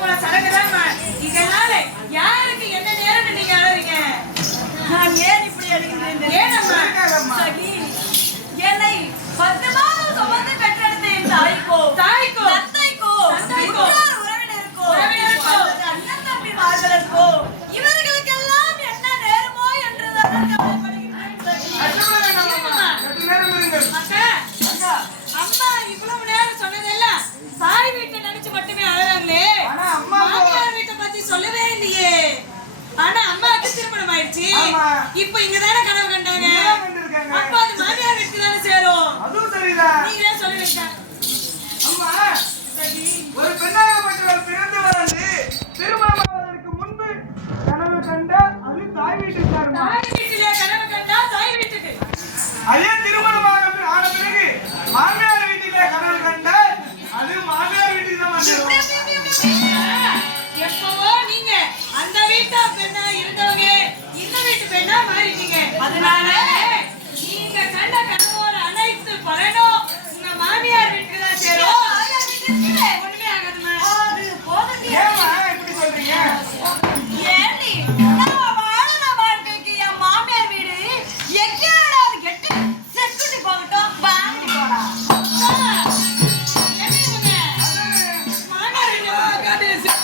போல சடங்குதான். இதனால யாருக்கு என்ன நேரம் நீங்க அழறீங்க? நான் ஏன் இப்படி அழுகிறேன்? ஏனம்மா? சகி, என்னை 10 மாதம் சுமந்து பெற்றெடுத்த என் தாய்க்கோ தந்தைக்கோ உறவினருக்கோ அண்ணன் தம்பிமார்களுக்கோ இவர்களுக்கெல்லாம் என்ன நேருமோ என்றுதான் கவலைப்படுகிறேன் சகி. அம்மா இவ்வளவு நேரம் சொன்னதெல்லாம் தாய் வீட்டை நினைச்சு மட்டுமே அழறாங்களே, மாமியார் வீட்டை பத்தி சொல்லவே இல்லையே. ஆனா அம்மாவுக்கு திருமணம் ஆயிடுச்சு, இப்ப இங்கதானே கனவு கண்டாங்க. அப்ப அது மாமியார் வீட்டுக்கு தானே சேரும். நீங்களே சொல்லுவீங்க. அம்மா ஒரு பெண்ணாகப்பட்டவர் பிறந்து வளர்ந்து திருமணமாவதற்கு முன்பு கனவு கண்ட அது தாய் வீட்டுக்கு தான். தாய் வீட்டிலே கனவு கண்டா தாய் வீட்டுக்கு, அதே திருமணமாக ஆன பிறகு மாமியார் வீட்டிலே கனவு கண்ட அது மாமியார் வீட்டுக்கு தான் வந்துடும். எப்பவோ நீங்க அந்த வீட்டா பெண்ணா இருந்தவங்க இந்த வீட்டு பெண்ணா மாறிட்டீங்க. அதனால நீங்க கண்ட கனவோட அனைத்து பலனும் உங்க மாமியார் வீட்டுக்கு தான் சேரும். ஒண்ணுமே ஆகாதுமா. அது போதும். ஏம்மா இப்படி சொல்றீங்க? ஏண்டி, நான் வாழற வாழ்க்கைக்கு என் மாமியார் வீடு எங்கேடா அது கெட்டு செக்குட்டி போகட்டும், வாங்கி போடா. என்ன இவங்க? மாமியார் வீட்டுல காட்டு செத்து.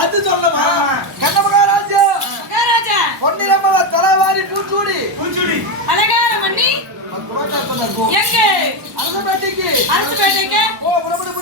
அது சொல்லமா கண்ணமகாராஜா மகாராஜா பொன்னிரம்ம தலைவாரி பூச்சூடி அலங்கார மண்ணி எங்க அரசபேட்டைக்கு அரசுப்பேட்டைக்கு ஓ புறப்படு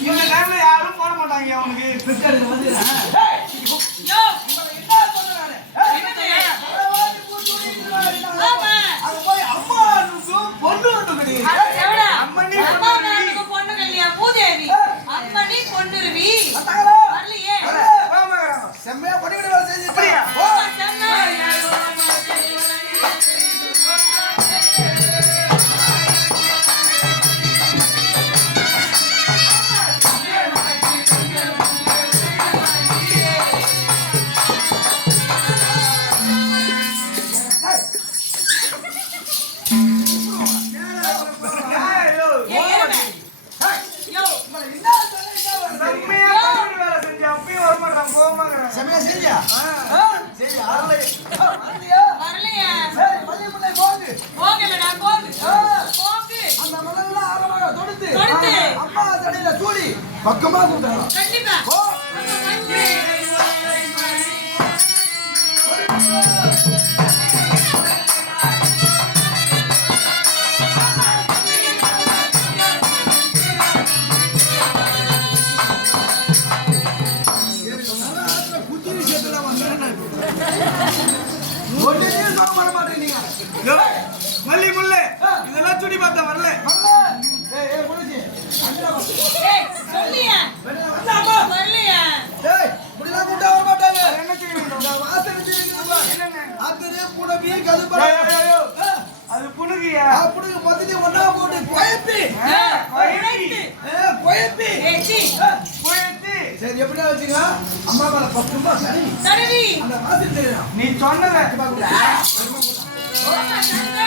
இந்த டைம்ல யாரும் போட மாட்டாங்க. அவனுக்கு பிஸ்கட் வந்து யோ என்ன சொல்றானே தலைவாரி பூச்சூடி ஆமா அது போய் அம்மா பொண்ணு வந்து எவடா அம்மனி அம்மா நாட்டுக்கு பொண்ணு கல்யா பூதேவி அம்மனி பொண்ணுருவி அத்தகல வரலையே. செம்மையா படிக்கடி வேலை செஞ்சு அப்படியா? செம்மையா செஞ்சா சரி ஆளே வந்தியா வரலையே. சரி பள்ளி முல்லை போகு போகலடா போகு போகு. அந்த மலர்லாம் ஆரமாக தொடுத்து தொடுத்து. அம்மா தடையில சூடி பக்கமா கூப்பிடலாம் கண்டிப்பா ஓ குட்டி விஷயத்துல வந்து ஒன்றுமே சொல்ல வர மாட்டேங்கிறீங்க மல்லி முல்லை இதெல்லாம் சுடி பார்த்தா வரல. ஏய் ஏய் முடிஞ்சு அங்கடா ஏய் சொல்லியா வந்தாமா வரலையா. ஏய் முடிலாம் கூட்ட வர மாட்டாங்க என்ன செய்யணும்? இந்த வாசனை தெரியுமா என்னங்க? அதுவே புடவி கதுபட அது புனுகியா? புடுங்க மொத்தத்தை ஒண்ணா போட்டு குழப்பி குழப்பி ஏச்சி போயிட்டு சரி எப்படியா வச்சுங்க அம்மா மேல பக்குமா சரி தடவி அந்த வாசனை தெரியும் நீ சொன்னத ஓமா சந்தா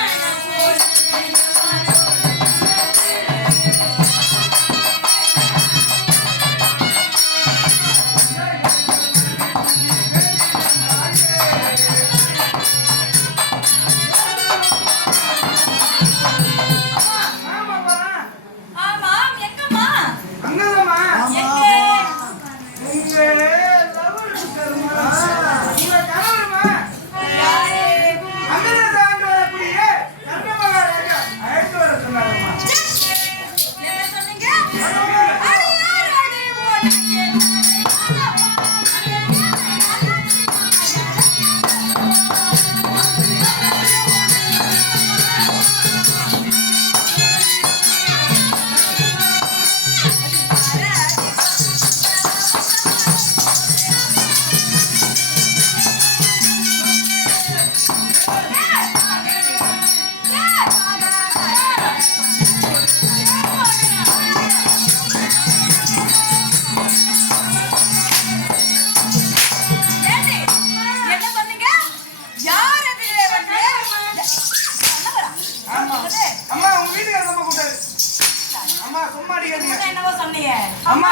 சும்மா அடிக்காதீங்க. என்னவோ சொன்னீங்க அம்மா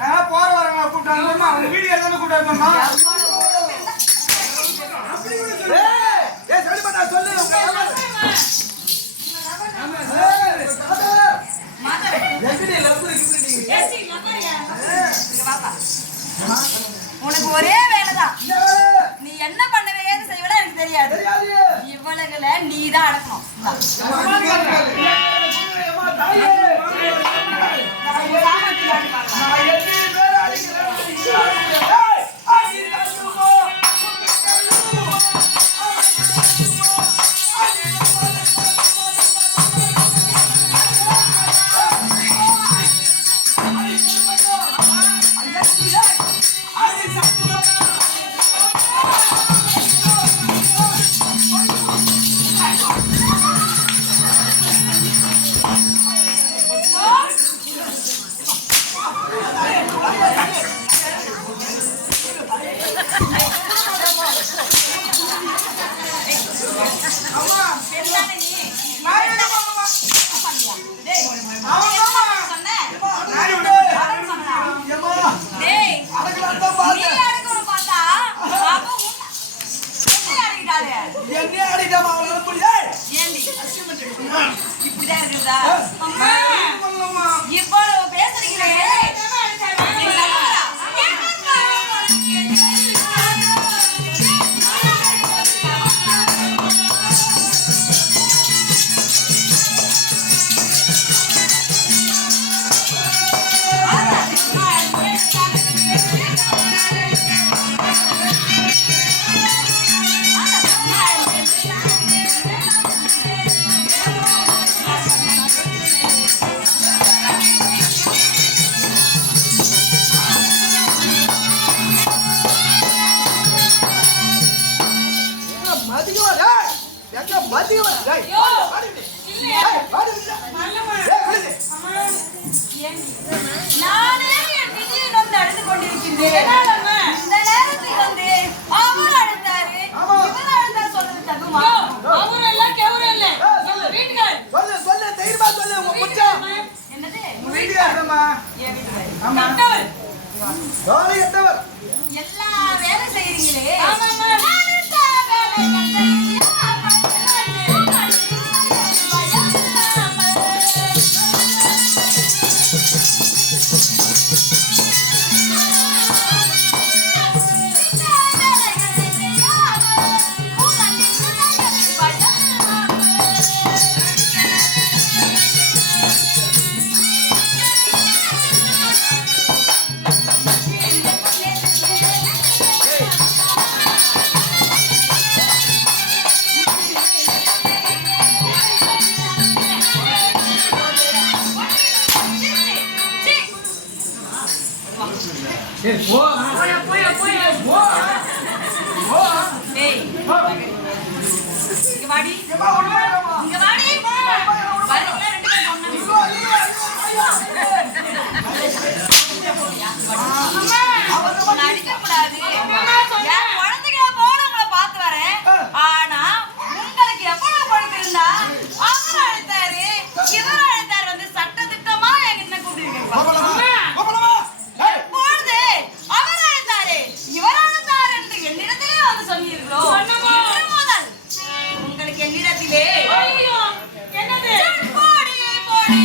நான் போற வரவங்க கூப்பிட்டாங்க அவங்க வீடியோ தானே கூப்பிட்டாருமா. ஏய் சரிப்பா நான் சொல்லு உனக்கு ஒரே வேலைதான். நீ என்ன பண்ணுவே ஏது செய்வல எனக்கு தெரியாது. இவ்வளவுல நீ தான் அடக்கணும். இப்படிதான் இருக்குதா இவ்வளவு பேசுறீங்களே. நானே என் விதியை நொந்து அழுது கொண்டிருக்கின்றேன். இந்த நேரத்தில் வந்து அவர் அழுத்தாரு இவர் அழுத்தாரு சொல்றது தகுமா? அவரும் இல்ல கெவரும் இல்ல வீட்டுக்கார் சொல்லு தைரியமா சொல்லு உங்க முச்சம் என்னது? உங்க வீட்டுக்காரமா. என் வீட்டுக்காரி. ஆமா வேலை எட்டவர் எல்லா வேலை செய்றீங்களே. ஆமாம்மா. அடுத்த வேலை வாடி இங்க வாடி வரீங்களா ரெண்டு பேரும் ஒண்ணா அடிக்க கூடாது. என் குழந்தைகளை போல உங்களை பார்த்து வரேன். ஆனா உங்களுக்கு எவ்வளவு பொழுது இருந்தா அவர் அழைத்தாரு இவர் அழைத்தாரு வந்து சட்ட திட்டமா என்கிட்ட கூப்பிட்டு எப்பொழுது அவர் அழைத்தாரு இவர் அழைத்தாரு என்று என்னிடத்திலே வந்து சொன்னீர்களோ முதல் உங்களுக்கு என்னிடத்திலே என்னது போடி போடி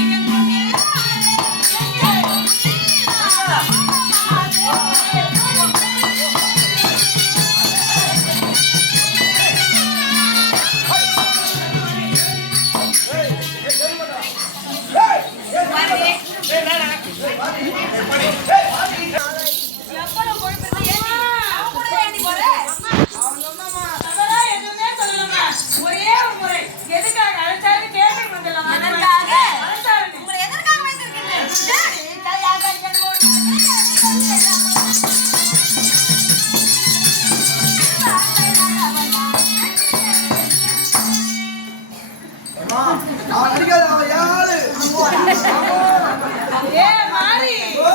எவ்வளவு கொழுப்பு இருக்கு. அவன் கூட ஏண்டி போற? அதெல்லாம் எதுவுமே சொல்லலம்மா. ஒரே ஒரு முறை எதுக்காக அழைச்சாரு கேட்டு வந்துடலாம். எதற்காக? அழைச்சாரு உங்களை எதற்காக வைத்திருக்கின்றேன்? ஜாடி, தலையாக என் முன் அடிக்காத அவன் யாரு ஏ மாறி ஓ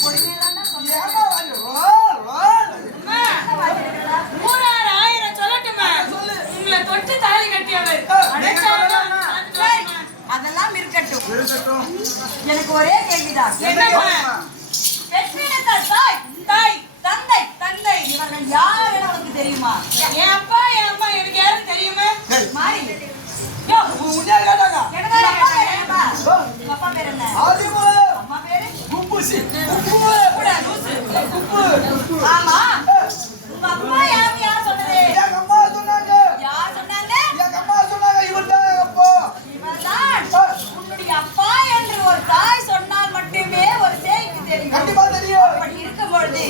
ஏமா வாடி ரோல் ரோல் அம்மா, ஊரார் ஆயிரம் சொல்லட்டுமா? உங்களை தொட்டு தாலி கட்டியவர் அடைச்சாலும் அதெல்லாம் இருக்கட்டும். இருக்கட்டும். எனக்கு ஒரே கேள்விதான். என்னம்மா? பெற்றெடுத்த தாய், தாய், தந்தை, தந்தை இவர்கள் யார் என உனக்கு தெரியுமா? என் அப்பா என் அம்மா எனக்கு யாரும் தெரியுமா? மாறி. யோ, உன்னையா கேட்டாங்க? எனக்கு ஒரு அப்பா பேர் என்னப்பா? உங்க அப்பா பேர் என்ன? ஆதிமு அம்மா பேரு? கும்புசி கூட லூசு. குப்பு ஆமா. உங்க அப்பா யார் சொன்னது? எங்க அம்மா சொன்னாங்க. யார் சொன்னாங்க? எங்க அம்மா சொன்னாங்க இவர்தான் எங்க அப்பா. இவர்தான் உன்னுடைய அப்பா என்று ஒரு தாய் சொன்னால் மட்டுமே ஒரு சேய்க்கு தெரியும். கண்டிப்பா தெரியும். அப்படி இருக்கும் பொழுது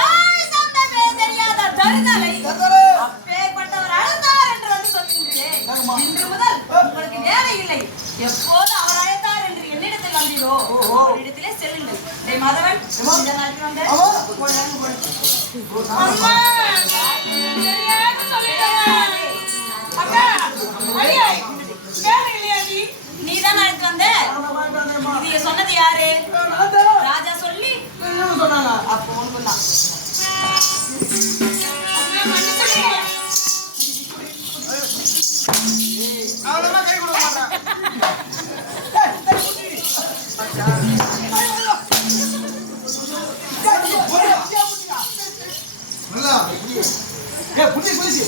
தாய் தந்தை பேர் தெரியாத தருதலை தந்தரே. அப்பேற்பட்டவர் அழைத்தார் என்று வந்து சொல்கின்றேன். இன்று முதல் உங்களுக்கு வேலை இல்லை. எப்போது அவர் அழைத்தார் என்று என்னிடத்தில் வந்தீரோ அவரிடத்திலே செல்லுங்கள். டேய் மாதவன், இந்த நாளைக்கு வந்து போடுறாங்க போடு. அம்மா, தெரியாத சொல்லிட்டேன். அக்கா, ஐயா, வேலை இல்லையா நீ? நீதான் அழைத்து வந்த. இது சொன்னது யாரு? நான் தான். ராஜா சொல்லி இவங்க சொன்னாங்க. அப்போ ஒண்ணுதான். அம்மா, மன்னிச்சிடுங்க. அவ்வளவுதான் கை கொடுக்க மாட்டான். நல்லா. ஏய் புடி புடிசி.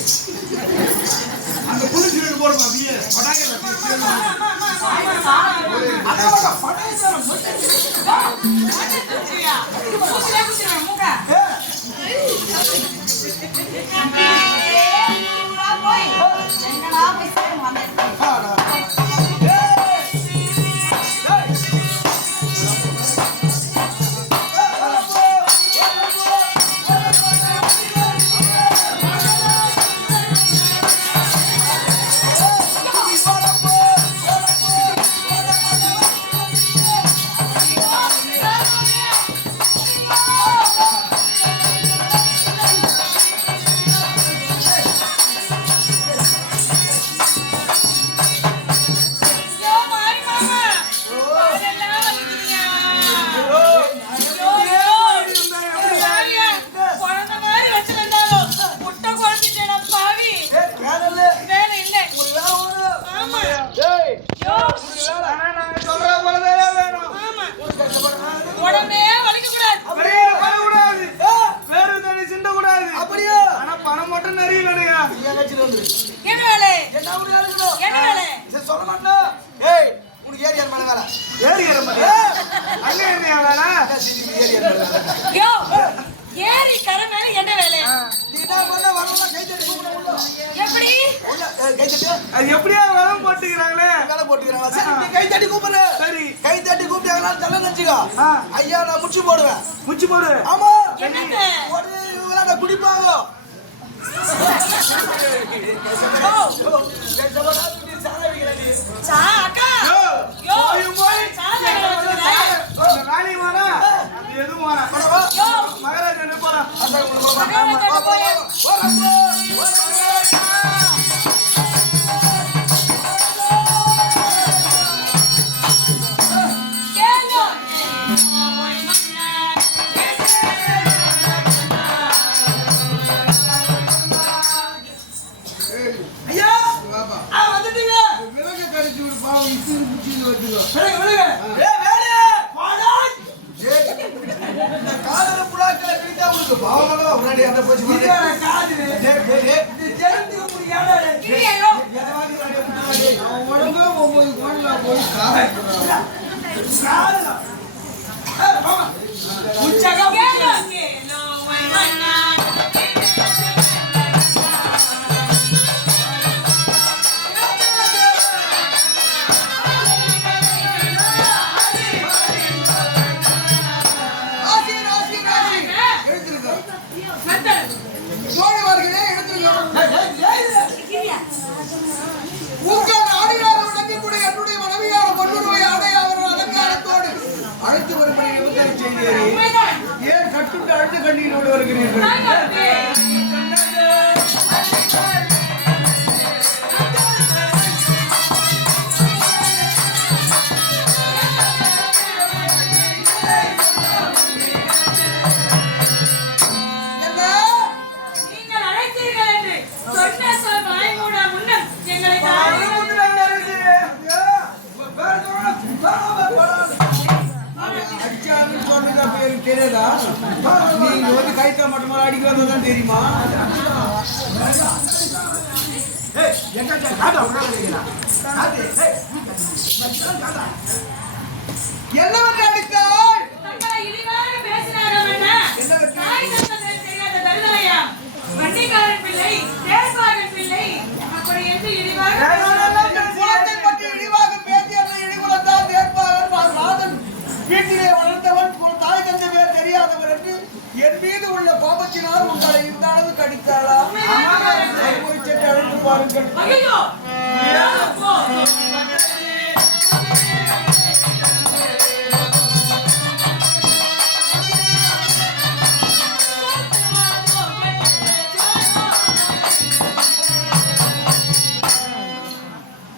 அந்த புடிசி வீடு போடுமா பிஏ. படாங்கல. அக்கா படாங்கல. மன்னிச்சிடுச்சியா? மூக்குல குத்திடுவேன், மூக்க. போய் எங்கடா போய் சேரும் அந்த இடத்துக்கு. ஐயோ, மாறி மாமா. அதெல்லாம் வலிக்குதுயா. ஐயோ, குழந்தை மாதிரி வச்சிருந்தாலும் முட்டை குழம்பிட்டேனா பாவி. வேலை இல்லை. ஆமா. ஆனா நாங்க சொல்ற போலதான் வேணும். ஆமா. உடம்பே வலிக்கக்கூடாது. வெளியில போகக்கூடாது. வேறு தண்ணி சிந்தக்கூடாது. அப்படியே. ஆனா பணம் மட்டும் நிறைய வேணுங்க. ஏன் கட்சில வந்து? என்ன வேலை? என்ன ஊரு இருக்கணும்? என்ன வேலை? சரி சொல்ல மாட்டேன். ஏய் உனக்கு ஏரியா மேல வேலை. ஏறி ஏற மாதிரி. அங்க என்ன வேலை? ஏரியா மேல வேலை. யோ, ஏரி கரை மேல என்ன வேலை? நீ என்ன பண்ண வரலாம் கை தட்டி கூப்பிட உள்ள. எப்படி? உள்ள கை தட்டி அது எப்படியா வரம் போட்டுக்கிறாங்களே. வேலை போட்டுக்கறாங்க. சரி நீ கை தட்டி கூப்பிடு. சரி. கை தட்டி கூப்பிட்டாங்களா தள்ள நினைச்சுக்கோ. ஆ. ஐயா நான் முச்சி போடுவேன். முச்சு போடு. ஆமா. என்னங்க? ஒரு இவங்கள குடிப்பாங்க. சா, அக்கா. யோ, யோ, போயும் போய் சாதனை வச்சுக்கிறா. அந்த வேலையும் வேணா, அது எதுவும் வேணா. யோ, மகாராஜா என்ன போறான்? மகாராஜா போய் கேளு. ஐயா வந்துட்டீங்க. விலக கடிச்சு விடு பாவம் இத்து குச்சியில வச்சுக்கோ. விடுங்க, விடுங்க. ஏய் வேலை வாடாய். இந்த காதல புடாக்கல கிட்ட உங்களுக்கு பாவங்களா முன்னாடி அந்த போச்சு பாரு. காது. இது ஜெரத்துக்கு முடியாத. இல்லையோ. அவன் உடம்பே 9 கோடில போய் காதல் உச்சக கேளு. கேளு, வைமன்னா. ராசி ராசி ராசி எடுத்துருங்க. மத்தல். சோழவர்களே எடுத்துருங்க. உங்கள் ஆடியார விளங்கக்கூடிய என்னுடைய மனைவியான பொன்னுருவை ஆடையாளர் அலங்காரத்தோடு அழைத்து வரும்படி நிபந்தனை செய்தீர்கள். உண்மைதான். ஏன் கட்டுண்டு அழுத்த கண்ணீரோடு வருகிறீர்கள்? தாய்மார்களே. நீங்க வந்து கைத்தா மட்டுமா அடிக்க வந்ததான் தெரியுமா? என்னவென்று அடித்தாள்? தங்களை இழிவாக பேசினார்கள் என்ன? தாய் தந்தை தெரியாத தருதலையா? வண்டிக்காரன் பிள்ளை, தேர்ப்பாகன் பிள்ளை, அப்படி என்று இழிவாக குலத்தை பற்றி இழிவாக பேசி அந்த இழிகுலத்தால் தேர்ப்பாகன் நாதன் வீட்டிலே வளர்ந்தவன் தாய் தந்தை பேர் தெரியாதவர் என்று என் மீது உள்ள கோபத்தினால் உங்களை இந்த அளவுக்கு அடித்தாளா? ஒரு செட்டு அழைத்து பாருங்கள். ஐயோ! போ.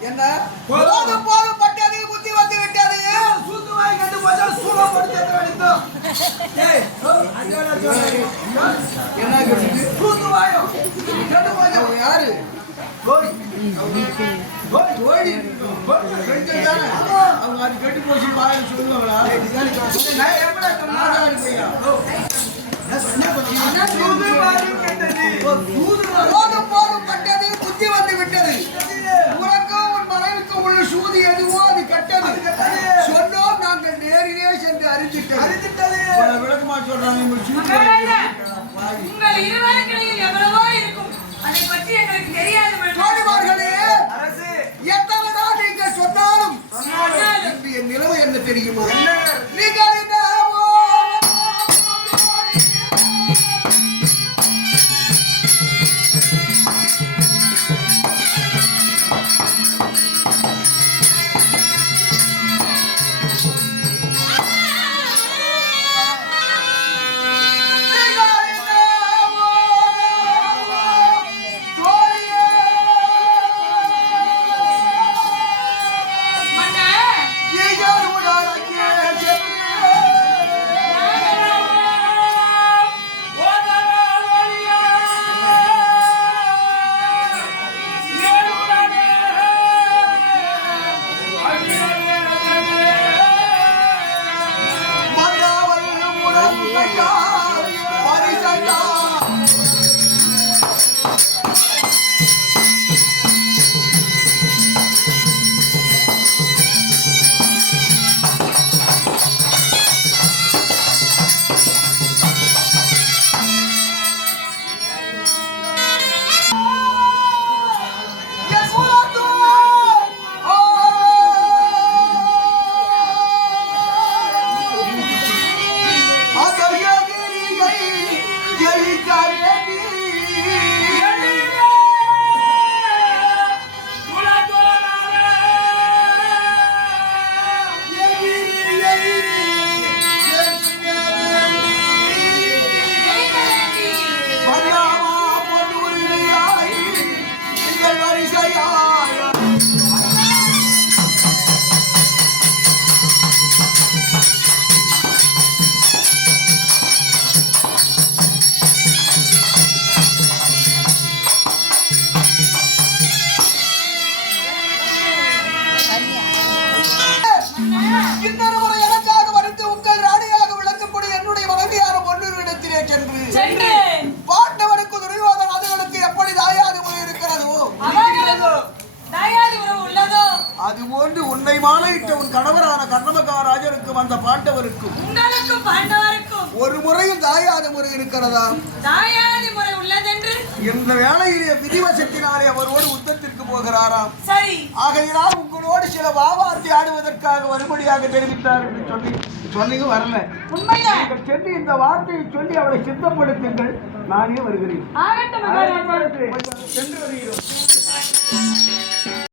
என்ன போதும் போதும் பட்டது புத்தி வந்து விட்டது. சூத்துவாய் கண்டு போச்சா சூலம் போட்டு அடித்தோம். என்ன கேட்டு சூத்துவாயோ கண்டு போச்சா யாரு? கோடி கோடி ரெண்டு தானே அவங்க அது கட்டி போச்சு வாயில சொல்லுவாங்களா? நான் எப்படா மாதாடி பையா போதும் போதும் பட்டது புத்தி வந்து விட்டது. உனக்கும் உன் மனைவிக்கும் உள்ள சூதி எதுவோ அது கட்டது. சொன்னோம் நாங்கள் நேரிலே சென்று அறிஞ்சிட்டது. விளக்கமா சொல்றாங்க. உங்கள் இருவருக்கிடையில் எவ்வளவோ இருக்கும், அதை பற்றி எங்களுக்கு தெரியாது. தோழிமார்களே, எத்தனைதான் நீங்க சொன்னாலும் இன்றைய நிலைமை என்ன தெரியுமா? நீங்கள் இன்னொரு முறை எனக்காக வருது உங்கள் ராணியாக விளங்கக்கூடிய என்னுடைய மனைவியான பொன்னுரிடத்திலே சென்று பாண்டவனுக்கு துரியோதன அதுகளுக்கு எப்படி தாயாதி முறை இருக்கிறதோ அது போன்று உன்னை மாலையிட்ட உன் கணவரான கர்ணமகாராஜருக்கும் அந்த பாண்டவருக்கும் ஒரு முறையும் தாயாதி முறை இருக்கிறதா? தாயாதி முறை உள்ளதென்று இந்த வேளையிலே விதிவசத்தினாலே அவரோடு யுத்தத்திற்கு போகிறாராம். சரி, ஆகையினால் உங்களோடு சில வாவாத்தி ஆடுவதற்காக வரும்படியாக தெரிவித்தார் என்று சொன்னீங்க வரல. உண்மைதான். நீங்கள் சென்று இந்த வார்த்தையை சொல்லி அவளை சித்தப்படுத்துங்கள். நானே வருகிறேன். ஆகட்டும் மகாராஜா. சென்று வருகிறோம்.